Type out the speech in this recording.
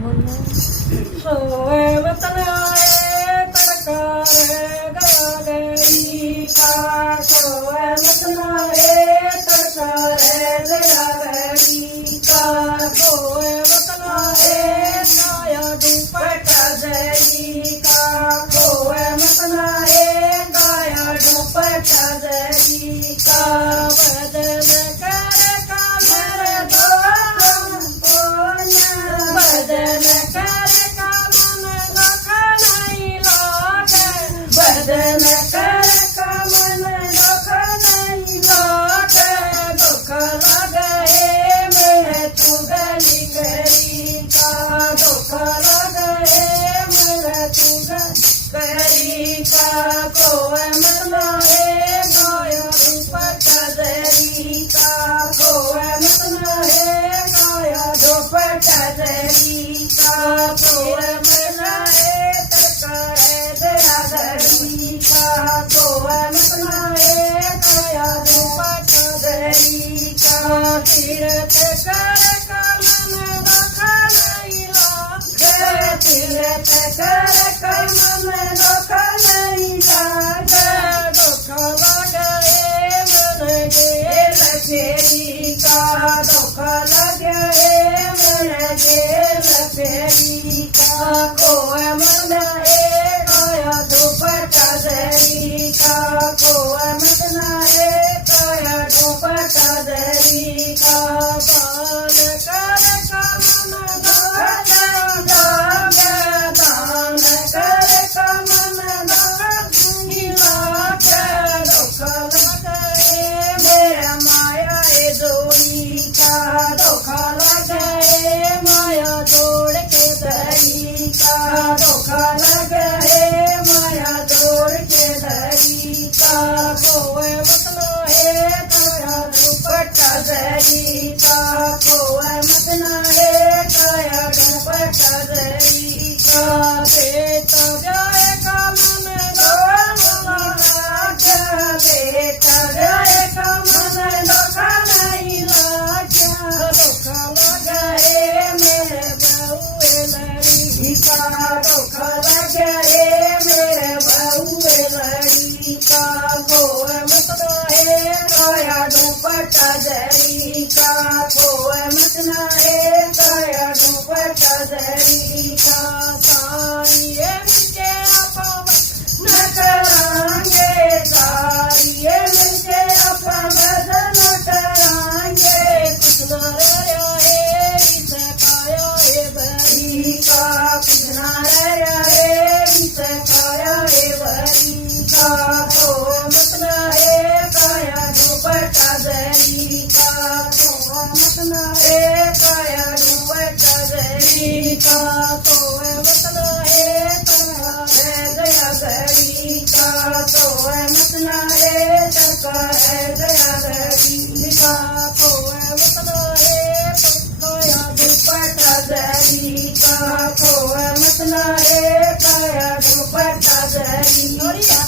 सोए वतन आए तड़का रे गया गई का। सोए वतन आए तड़का रे गया गई का। सोए वतन आए गाया दुपट्टा जई का। सोए वतन आए गाया दुपट्टा जई का। बदल कर कमर दो बदल कर कमन दुख नहीं लौटे। बदल कर कमन दुख नहीं लौटे। दुख लगे मैं तू गली करी का। दुख लगे मैं तू करी का। कोई मतलाए गाया दुपट्टा जरी का। कोई मतलाए गाया दुपट्टा जरी का। कोई मतलाए तड़का दया जरी का। कोई मतलाए गाया दुपट्टा जरी का। तीरथ कर कमन दुख नहीं लागे। तीरथ कर कमन दुख नहीं लागे। दुख लगे मन गेल फेरी का। दुख लगे मन गेल फेरी का। कोई मनाए गाया दुपट्टा जरी का। कोई मनाए गाया दुपट्टा जरी का। बाल कर कमन दुख नहीं लागे। दान कर कमन दुख नहीं लागे। दुख लगे मेरा माया जोड़ी का। दुख लगे माया जोड़ के दरी का। दुख लगे माया जोड़ के दरी का। कोई मतला है ताया दुपट्टा जरी का। कोई मतला है ताया दुपट्टा जरी का। बेटा जाए कमन दुख लागे। बेटा जाए कमन दुख नहीं लागे। दुख लगे मेरे बहुए लड़ी का। दुख लगे मेरे बहुए लड़ी का। कोई मतला है गाया दुपट्टा जरी का। कोई मतला है गाया दुपट्टा जरी का। सारिये मिलके अपन न करांगे। सारिये मिलके अपन न करांगे। कुछ न रहे इसे पाया है बरी का। कुछ न रहे इसे पाया है बरी का। कोई मतला है गाया दुपट्टा जरी का। कोई मतला है गाया दुपट्टा जरी का। कोई मतला है गाया गया जरी का। कोई मतला है तड़का गया जरी का। कोई मतला है गाया दुपट्टा जरी का। कोई मतला है गाया दुपट्टा जरी का।